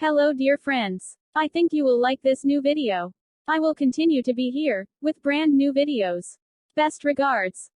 Hello dear friends. I think you will like this new video. I will continue to be here, with brand new videos. Best regards.